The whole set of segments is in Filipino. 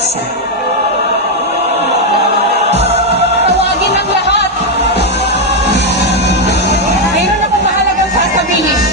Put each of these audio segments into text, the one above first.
bansa. Tawagin ng lahat. Mayroon akong mahalagang sasabihin.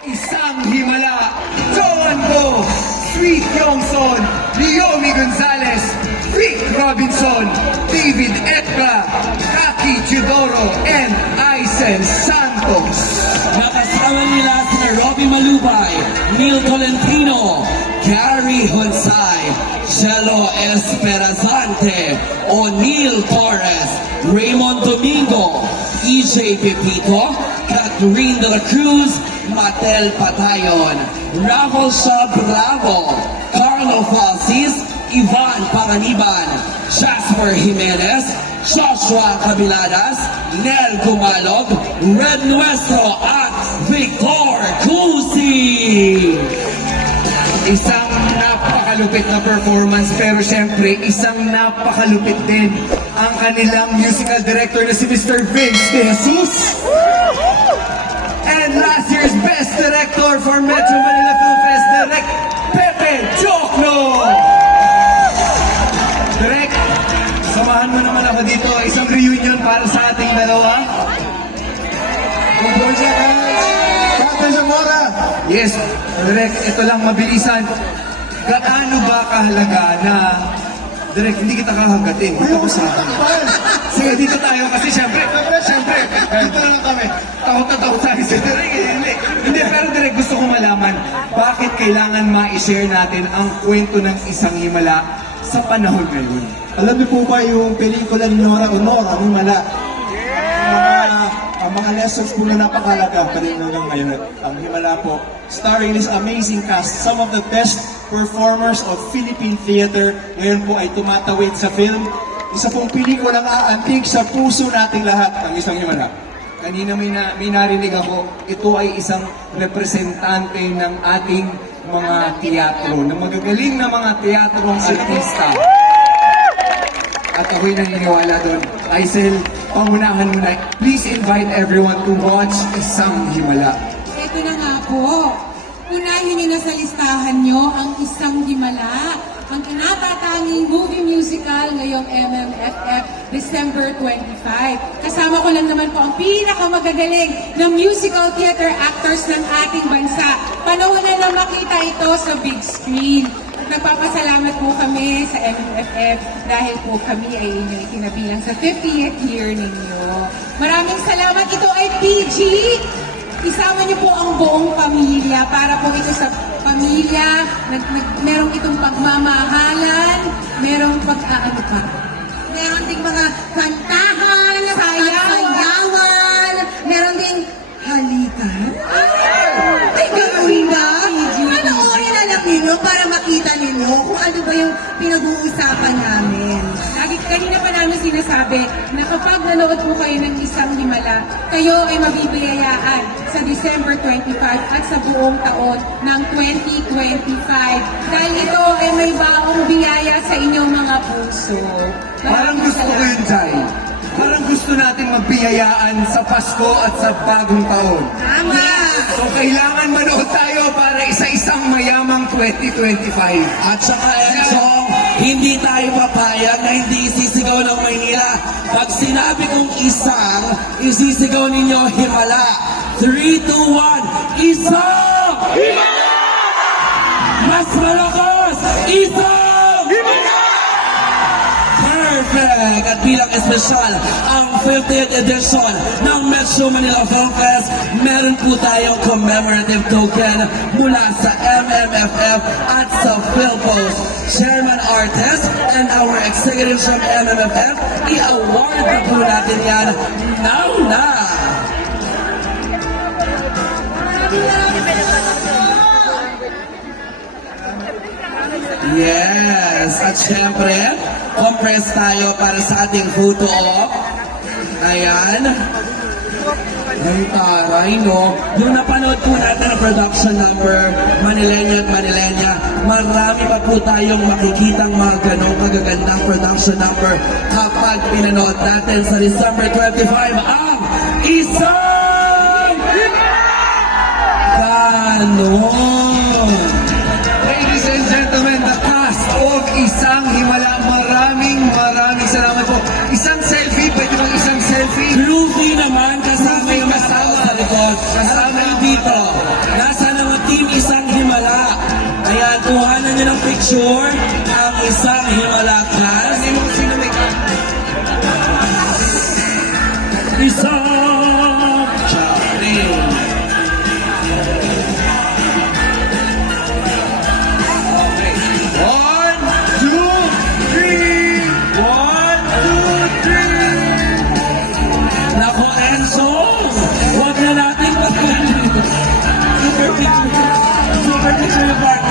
Isang himala, Joan Go, Sweet Yongson, Naomi Gonzalez, Rick Robinson, David Etla, Kaki Chidoro, and Aisel Santos. Nakasama nila sina Robbie Malubay, Neil Tolentino, Gary Honsay, Cello Esperazante, O'Neil Torres, Raymond Domingo, EJ Pepito, Catherine de la Cruz, Matel Patayon, Raffle Shaw Bravo, Carlo Falsis, Ivan Panganiban, Jasper Jimenez, Joshua Cabiladas, Nel Gumalog, Red Nuestro at Victor Cusi. Isang napakalupit na performance pero syempre isang napakalupit din ang kanilang musical director na si Mr. Vince De Jesus. And last year's best director for Metro Manila Film Fest, Direk Pepe Jokno. Direk, samahan mo naman ako dito. Isang reunion para sa ating dalawa. Yes, Direk, ito lang mabilisan. Gaano ba kahalaga na Direk, hindi kita kakagatin. Ayoko sa akin. Sige, dito tayo kasi syempre, dito lang kami. Takot na takot sa akin si Direk. Hindi, pero Direk, gusto ko malaman, bakit kailangan ma-share natin ang kwento ng isang himala sa panahon ngayon? Alam niyo po ba yung pelikula ni Nora Honor, ang himala? Ang mga lessons po na napakalaga pa rin hanggang ngayon. Ang himala po, starring this amazing cast, some of the best performers of Philippine theater, ngayon po ay tumatawid sa film. Isa pong pelikulang aantig sa puso nating lahat, ang isang himala. Kanina may narinig ako, ito ay isang representante ng ating mga teatro, ng magagaling na mga teatrong artista. At ako'y naniniwala doon. Aisel, pangunahan mo na. Please invite everyone to watch Isang Himala. Ito na nga po. Unahin niyo na sa listahan niyo ang Isang Himala, ang natatanging movie musical ngayong MMFF December 25. Kasama ko lang naman po ang pinakamagagaling na musical theater actors ng ating bansa. Panahon na makita ito sa big screen. nagpapasalamat po kami sa MMFF dahil po kami ay inyong ikinabilang sa 50th year ninyo. Maraming salamat. Ito ay PG. Isama niyo po ang buong pamilya para po ito sa pamilya. Merong itong pagmamahalan, merong pag-aano pa. Meron ding mga kantahan, sayawan, meron ding halikan. Ay, gagawin ba? Panoorin na lang ninyo para makita ninyo kung ano ba yung pinag-uusapan namin. Kanina pa namin sinasabi na kapag nanood po kayo ng isang himala, kayo ay mabibiyayaan sa December 25 at sa buong taon ng 2025. Dahil ito ay may baong biyaya sa inyong mga puso. Parang gusto ko yun, Jai. Parang gusto natin magbiyayaan sa Pasko at sa bagong taon. Tama! So kailangan manood tayo para isa-isang mayamang 2025. At saka Enzo, hindi tayo papayag na hindi isisigaw ng Maynila. Pag sinabi kong isang, isisigaw ninyo himala. 3, 2, 1, isang! Himala! Mas malakas! Isang! Himala! Perfect! At bilang espesyal, ang 50th edition ng Metro Manila Film Fest, meron po tayong commemorative token mula sa MMFF at sa PhilPost. Chairman Artist and our executives from MMFF, i-award na po natin yan now na! Yes! At syempre, compress tayo para sa ating photo op. Ayan. Ay, taray, no? Yung napanood po natin ang production number, Manilenya at Manilenya, marami pa po tayong makikitang mga ganong kagagandang production number kapag pinanood natin sa December 25 ang isang ganon. Ladies and gentlemen, the cast of Isang Himala, maraming salamat po. Isang selfie, pwede bang isang selfie? Groovy naman kasama yung asawa sa likod. Kasama yung dito. Nasa naman team Isang Himala. Ayan, kuhanan nyo ng picture ang Isang Himala class. Sino may... Isang Charing. One, two, three! One, two, three! Nako, Enzo! Huwag na natin Super picture. Super picture yung partner.